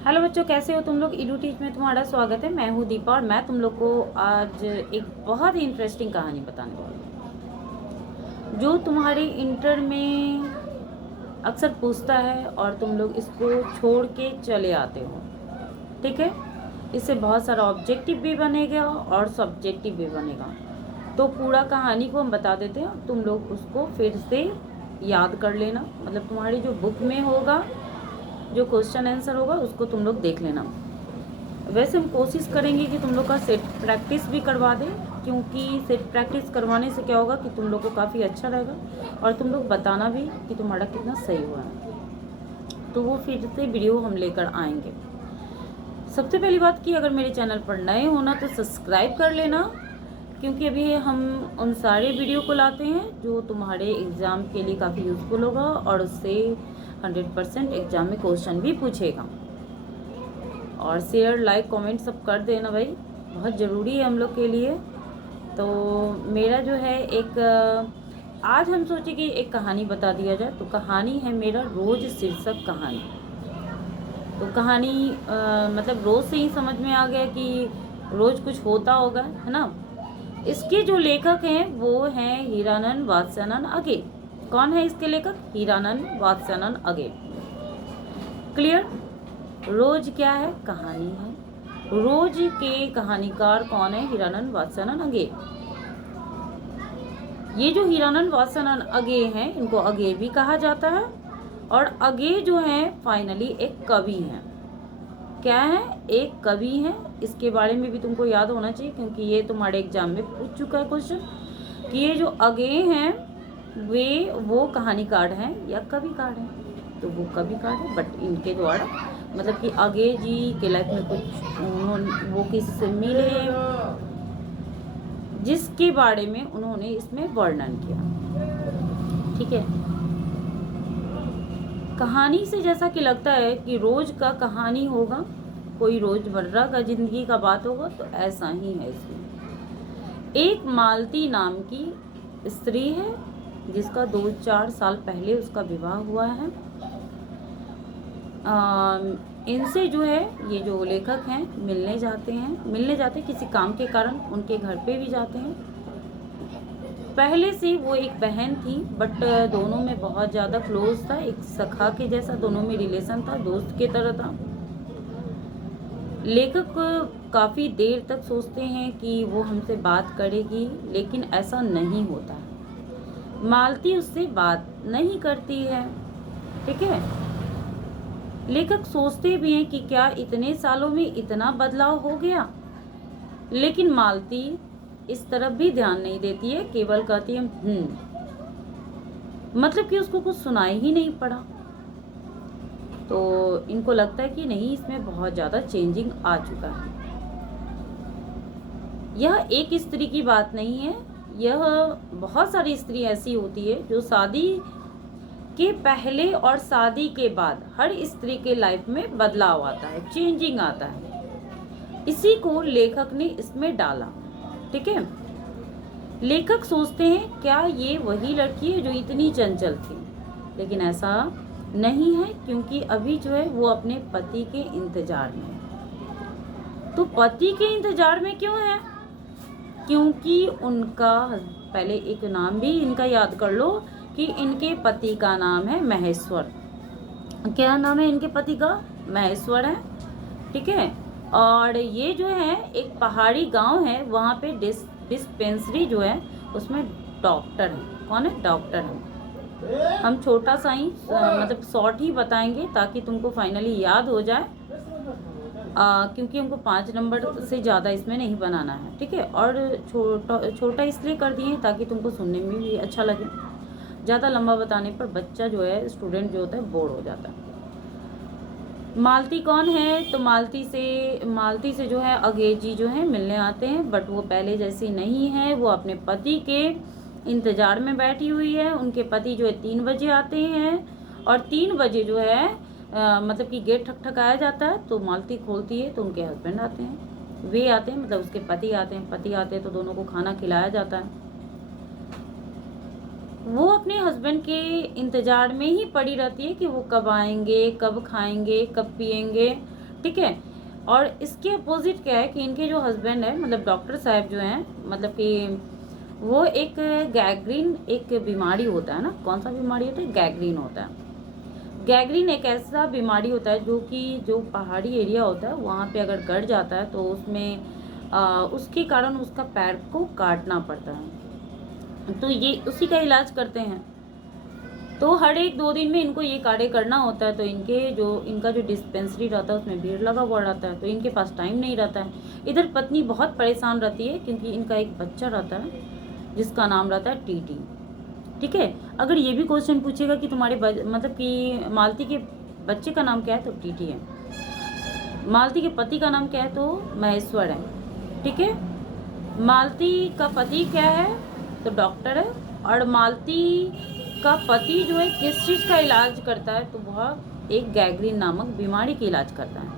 Hello बच्चों, कैसे हो तुम लोग। इडू टीच में तुम्हारा स्वागत है। मैं हूँ दीपा और मैं तुम लोग को आज एक बहुत ही इंटरेस्टिंग कहानी बताने वाली हूँ जो तुम्हारे इंटर में अक्सर पूछता है और तुम लोग इसको छोड़ के चले आते हो। ठीक है, इससे बहुत सारा ऑब्जेक्टिव भी बनेगा और सब्जेक्टिव भी बनेगा। तो पूरा कहानी को हम बता देते हैं, तुम लोग उसको फिर से याद कर लेना। मतलब तुम्हारी जो बुक में होगा, जो क्वेश्चन आंसर होगा उसको तुम लोग देख लेना। वैसे हम कोशिश करेंगे कि तुम लोग का सेट प्रैक्टिस भी करवा दें, क्योंकि सेट प्रैक्टिस करवाने से क्या होगा कि तुम लोग को काफ़ी अच्छा रहेगा और तुम लोग बताना भी कि तुम्हारा कितना सही हुआ है। तो वो फिर से वीडियो हम लेकर आएंगे। सबसे पहली बात कि अगर मेरे चैनल पर नए होना तो सब्सक्राइब कर लेना, क्योंकि अभी हम उन सारे वीडियो को लाते हैं जो तुम्हारे एग्ज़ाम के लिए काफ़ी यूज़फुल होगा और उससे 100% एग्ज़ाम में क्वेश्चन भी पूछेगा। और शेयर लाइक कमेंट सब कर देना भाई, बहुत ज़रूरी है हम लोग के लिए। तो मेरा जो है आज हम सोचे कि एक कहानी बता दिया जाए। तो कहानी है मेरा रोज शीर्षक कहानी। तो कहानी मतलब रोज से ही समझ में आ गया कि रोज कुछ होता होगा, है ना। इसके जो लेखक हैं वो हैं हीरानंद वात्स्यानंद अगे। कौन है इसके लेखक? हीरानंद वात्स्यानंद अगे। क्लियर। रोज क्या है? कहानी है। रोज के कहानीकार कौन है? हीरानंद वात्स्यानंद अगे। ये जो हीरानंद वात्स्यानंद अगे हैं, इनको अगे भी कहा जाता है। और अगे जो है फाइनली एक कवि हैं। क्या है? एक कवि हैं। इसके बारे में भी तुमको याद होना चाहिए, क्योंकि ये तुम्हारे एग्जाम में पूछ चुका है क्वेश्चन कि ये जो अगे हैं वे वो कहानीकार हैं या कविकार हैं। तो वो कविकार है, बट इनके द्वारा मतलब कि अगे जी के लाइफ में कुछ वो किसी से मिले जिसके बारे में उन्होंने इसमें वर्णन किया। ठीक है। कहानी से जैसा कि लगता है कि रोज का कहानी होगा, कोई रोजमर्रा का जिंदगी का बात होगा, तो ऐसा ही है इसमें। एक मालती नाम की स्त्री है जिसका 2-4 साल पहले उसका विवाह हुआ है। इनसे जो है ये जो लेखक हैं मिलने जाते किसी काम के कारण उनके घर पे भी जाते हैं। पहले से वो एक बहन थी, बट दोनों में बहुत ज़्यादा क्लोज था, एक सखा के जैसा दोनों में रिलेशन था, दोस्त के तरह था। लेखक काफ़ी देर तक सोचते हैं कि वो हमसे बात करेगी, लेकिन ऐसा नहीं होता है। मालती उससे बात नहीं करती है। ठीक है। लेखक सोचते भी हैं कि क्या इतने सालों में इतना बदलाव हो गया, लेकिन मालती इस तरफ भी ध्यान नहीं देती है, केवल कहती है मतलब कि उसको कुछ सुनाई ही नहीं पड़ा। तो इनको लगता है कि नहीं, इसमें बहुत ज़्यादा चेंजिंग आ चुका है। यह एक स्त्री की बात नहीं है, यह बहुत सारी स्त्री ऐसी होती है जो शादी के पहले और शादी के बाद हर स्त्री के लाइफ में बदलाव आता है, चेंजिंग आता है। इसी को लेखक ने इसमें डाला। ठीक है। लेखक सोचते हैं क्या ये वही लड़की है जो इतनी चंचल थी, लेकिन ऐसा नहीं है, क्योंकि अभी जो है वो अपने पति के इंतजार में है। तो पति के इंतजार में क्यों है? क्योंकि उनका पहले एक नाम भी इनका याद कर लो कि इनके पति का नाम है महेश्वर। क्या नाम है इनके पति का? महेश्वर है। ठीक है। और ये जो है एक पहाड़ी गांव है, वहाँ पे डिस्पेंसरी जो है उसमें डॉक्टर है। कौन है? डॉक्टर है। हम छोटा सा ही मतलब शॉर्ट ही बताएंगे ताकि तुमको फाइनली याद हो जाए, क्योंकि हमको 5 नंबर से ज़्यादा इसमें नहीं बनाना है। ठीक है। और छोटा इसलिए कर दिए ताकि तुमको सुनने में भी अच्छा लगे। ज़्यादा लंबा बताने पर बच्चा जो है, स्टूडेंट जो होता है, बोर हो जाता है। मालती कौन है? तो मालती से जो है अगेजी जो है मिलने आते हैं, बट वो पहले जैसी नहीं है। वो अपने पति के इंतजार में बैठी हुई है। उनके पति जो है 3 बजे आते हैं और 3 बजे जो है मतलब कि गेट ठकठकाया जाता है, तो मालती खोलती है तो उनके हस्बैंड आते हैं, वे आते हैं, मतलब उसके पति आते हैं तो दोनों को खाना खिलाया जाता है। वो अपने हस्बैंड के इंतजार में ही पड़ी रहती है कि वो कब आएंगे, कब खाएंगे, कब पिएंगे। ठीक है। और इसके अपोजिट क्या है कि इनके जो हस्बैंड है, मतलब डॉक्टर साहब जो हैं, मतलब कि वो एक गैग्रीन एक बीमारी होता है ना, कौन सा बीमारी होता है, गैग्रीन होता है। गैग्रीन एक ऐसा बीमारी होता है जो कि जो पहाड़ी एरिया होता है वहाँ पे अगर गड़ जाता है तो उसमें उसके कारण उसका पैर को काटना पड़ता है। तो ये उसी का इलाज करते हैं। तो हर एक 2 दिन में इनको ये कार्य करना होता है। तो इनका जो डिस्पेंसरी रहता है उसमें भीड़ लगा हुआ रहता है, तो इनके पास टाइम नहीं रहता है। इधर पत्नी बहुत परेशान रहती है क्योंकि इनका एक बच्चा रहता है जिसका नाम रहता है टीटी। ठीक है। अगर ये भी क्वेश्चन पूछेगा कि तुम्हारे मतलब कि मालती के बच्चे का नाम क्या है, तो टीटी है। मालती के पति का नाम क्या है, तो महेश्वर है। ठीक है। मालती का पति क्या है, तो डॉक्टर है। और मालती का पति जो है किस चीज़ का इलाज करता है, तो वह एक गैग्रीन नामक बीमारी का इलाज करता है।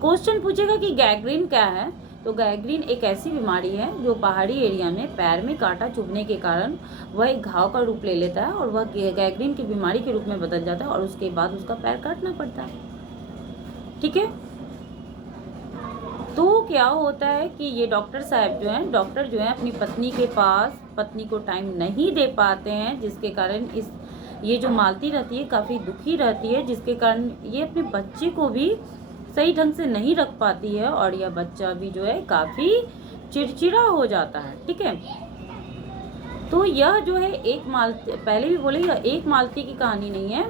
क्वेश्चन पूछेगा कि गैग्रीन क्या है, तो गैग्रीन एक ऐसी बीमारी है जो पहाड़ी एरिया में पैर में कांटा चुभने के कारण वह एक घाव का रूप ले लेता है और वह गैग्रीन की बीमारी के रूप में बदल जाता है और उसके बाद उसका पैर काटना पड़ता है। ठीक है। तो क्या होता है कि ये डॉक्टर जो हैं अपनी पत्नी के पास पत्नी को टाइम नहीं दे पाते हैं, जिसके कारण ये जो मालती रहती है काफ़ी दुखी रहती है, जिसके कारण ये अपने बच्चे को भी सही ढंग से नहीं रख पाती है और यह बच्चा भी जो है काफ़ी चिड़चिड़ा हो जाता है। ठीक है। तो यह जो है एक मालती, पहले भी बोले यह एक मालती की कहानी नहीं है,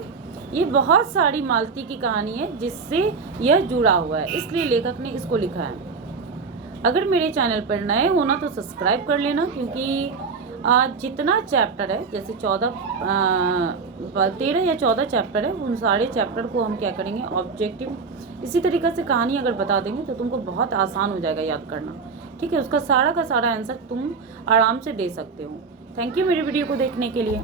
ये बहुत सारी मालती की कहानी है जिससे यह जुड़ा हुआ है, इसलिए लेखक ने इसको लिखा है। अगर मेरे चैनल पर नए हो ना तो सब्सक्राइब कर लेना, क्योंकि जितना चैप्टर है, जैसे 13 या 14 चैप्टर है, उन सारे चैप्टर को हम क्या करेंगे, ऑब्जेक्टिव इसी तरीके से कहानी अगर बता देंगे तो तुमको बहुत आसान हो जाएगा याद करना। ठीक है। उसका सारा का सारा आंसर तुम आराम से दे सकते हो। थैंक यू मेरी वीडियो को देखने के लिए।